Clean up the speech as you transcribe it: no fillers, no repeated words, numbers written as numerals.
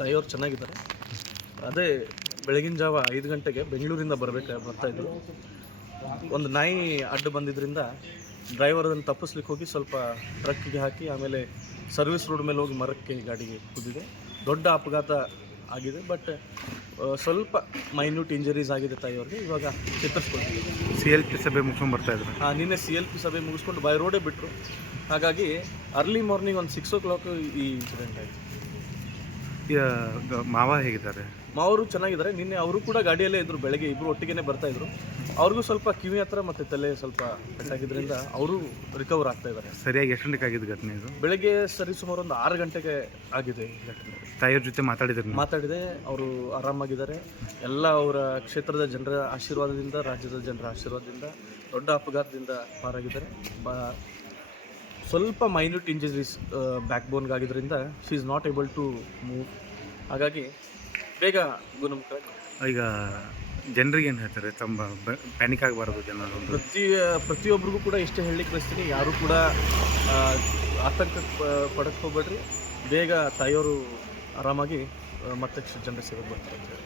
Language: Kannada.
ತಾಯಿಯವರು ಚೆನ್ನಾಗಿದ್ದಾರೆ. ಅದೇ ಬೆಳಗಿನ ಜಾವ 5 ಗಂಟೆಗೆ ಬೆಂಗಳೂರಿಂದ ಬರ್ತಾಯಿದ್ರು. ಒಂದು ನಾಯಿ ಅಡ್ಡ ಬಂದಿದ್ದರಿಂದ ಡ್ರೈವರ್ ಅದನ್ನು ತಪ್ಪಿಸ್ಲಿಕ್ಕೆ ಹೋಗಿ ಸ್ವಲ್ಪ ಟ್ರಕ್ಕಿಗೆ ಹಾಕಿ ಆಮೇಲೆ ಸರ್ವಿಸ್ ರೋಡ್ ಮೇಲೆ ಹೋಗಿ ಮರಕ್ಕೆ ಗಾಡಿಗೆ ಕುದ್ದಿದೆ. ದೊಡ್ಡ ಅಪಘಾತ ಆಗಿದೆ. ಬಟ್ ಸ್ವಲ್ಪ ಮೈನ್ಯೂಟ್ ಇಂಜರೀಸ್ ಆಗಿದೆ ತಾಯಿಯವ್ರಿಗೆ. ಇವಾಗ ಚೇತರಿಸ್ಕೊಳ್ತೀವಿ. CLP ಸಭೆ ಮುಗಿಸ್ಕೊಂಡು ಬರ್ತಾಯಿದ್ರು. ನಿನ್ನೆ CLP ಸಭೆ ಮುಗಿಸ್ಕೊಂಡು ಬೈ ರೋಡೇ ಬಿಟ್ಟರು. ಹಾಗಾಗಿ ಅರ್ಲಿ ಮಾರ್ನಿಂಗ್ ಒಂದು 6 o'clock ಈ ಇನ್ಸಿಡೆಂಟ್ ಆಯಿತು. ಮಾವ ಹೇಗಿದ್ದಾರೆ? ಮಾವರು ಚೆನ್ನಾಗಿದ್ದಾರೆ. ನಿನ್ನೆ ಅವರು ಕೂಡ ಗಾಡಿಯಲ್ಲೇ ಇದ್ದರು. ಬೆಳಗ್ಗೆ ಇಬ್ಬರು ಒಟ್ಟಿಗೆ ಬರ್ತಾಯಿದ್ರು. ಅವ್ರಿಗೂ ಸ್ವಲ್ಪ ಕಿವಿ ಹತ್ರ ಮತ್ತು ತಲೆ ಸ್ವಲ್ಪ ಪೆಟ್ಟಾಗಿದ್ದರಿಂದ ಅವರು ರಿಕವರ್ ಆಗ್ತಾ ಇದ್ದಾರೆ. ಸರಿಯಾಗಿ ಎಷ್ಟು ಗಂಟೆಗೆ ಆಗಿದ್ದು ಘಟನೆ ಇದು? ಬೆಳಗ್ಗೆ ಸುಮಾರು ಒಂದು 6 ಗಂಟೆಗೆ ಆಗಿದೆ ಈ ಘಟನೆ. ತಾಯಿಯವ್ರ ಜೊತೆ ಮಾತಾಡಿದೆ. ಅವರು ಆರಾಮಾಗಿದ್ದಾರೆ. ಎಲ್ಲ ಅವರ ಕ್ಷೇತ್ರದ ಜನರ ಆಶೀರ್ವಾದದಿಂದ, ರಾಜ್ಯದ ಜನರ ಆಶೀರ್ವಾದದಿಂದ ದೊಡ್ಡ ಅಪಘಾತದಿಂದ ಪಾರಾಗಿದ್ದಾರೆ. ಸ್ವಲ್ಪ ಮೈನ್ಯೂಟ್ ಇಂಜರೀಸ್ ಬ್ಯಾಕ್ ಬೋನ್ಗಾಗಿದ್ದರಿಂದ she is not able to move. ಹಾಗಾಗಿ ಬೇಗ ಗುಣಮುಖ. ಈಗ ಜನರಿಗೆ ಏನು ಹೇಳ್ತಾರೆ? ತಮ್ಮ ಪ್ಯಾನಿಕ್ ಆಗಬಾರದು ಜನರು. ಪ್ರತಿಯೊಬ್ಬರಿಗೂ ಕೂಡ ಇಷ್ಟೇ ಹೇಳಲಿಕ್ಕೆ ಬಯಸ್ತೀನಿ, ಯಾರೂ ಕೂಡ ಆತಂಕ ಪಡಕ್ಕೆ ಹೋಗ್ಬೇಡ್ರಿ. ಬೇಗ ತಾಯಿಯವರು ಆರಾಮಾಗಿ ಮತ್ತೆ ಜನರ ಸೇವೆಗೆ ಬರ್ತಾರೆ ಅಂತ ಹೇಳಿ.